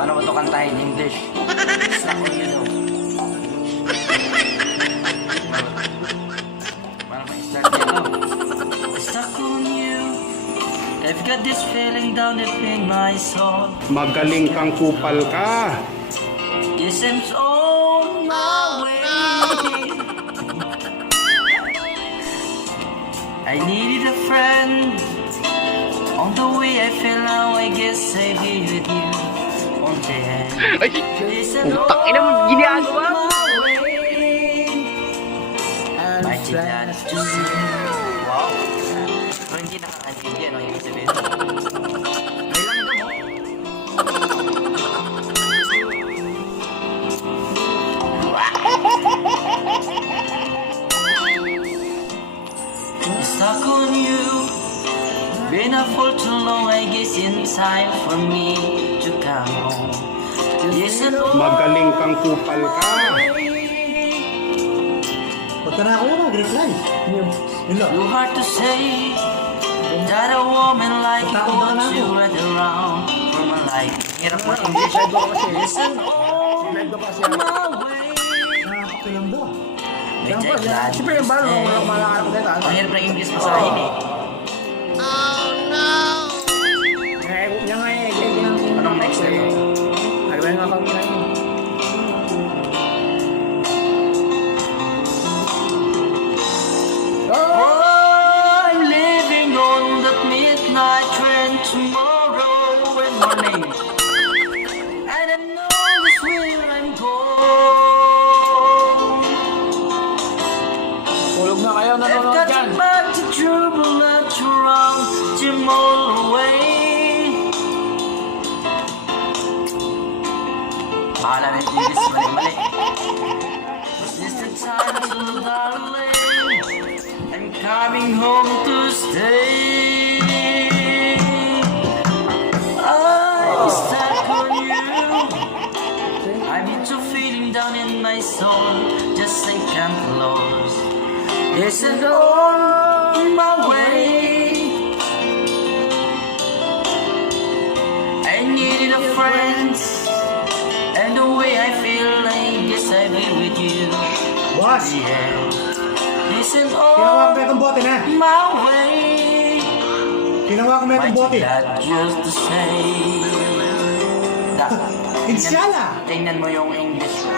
Paano mo ito kantahin English? Stuck on you daw. Paano ma-start yan daw? Stuck on you. I've got this feeling down deep in my soul. Magaling kang kupal ka. Yes, I'm on my way. I needed a friend. On the way I feel now, I guess I'll be with you. On the end. Listen, Putang ina mo, ginagawa mo. Might be glad to see you. Wow. Pero hindi nakakaintindi, ano yung sabihin? May langgam mo. Stuck on you. Been up for too long, I guess in time for me to come home. Listen, Magaling kang kupal ka. Pagka na ako yun, mag-reply. Yun lang. you hard to say that a woman like you wants you right around for my life. Hirap mo English. Listen, my way. Nakakakilang daw. May take glad Siyempre yung baro, walang malakala ko dito. Ang hirap ng English masahin eh. Yan nga eh, Anong next na yun? Ano ba yung mga pagkina yun? Oh, I'm living on that midnight train tomorrow in morning. And I know this where I'm going. Tulog na kayo, I've nanonood got dyan. to back to trouble not to run Jim all away. Bahala na yung English, mali-mali. Was this the time to darling? I'm coming home to stay. I'm stuck on you. I'm into feeling down in my soul. Just think I'm lost. Isn't on my way. I needed a friend, and the way I feel, I guess I'll be with you. Boss, Yeah. Listen ginawa ko na on itong bote na. my way. Ginawa ko na itong bote. That just to say. Inshallah. Tingnan mo yung English ko.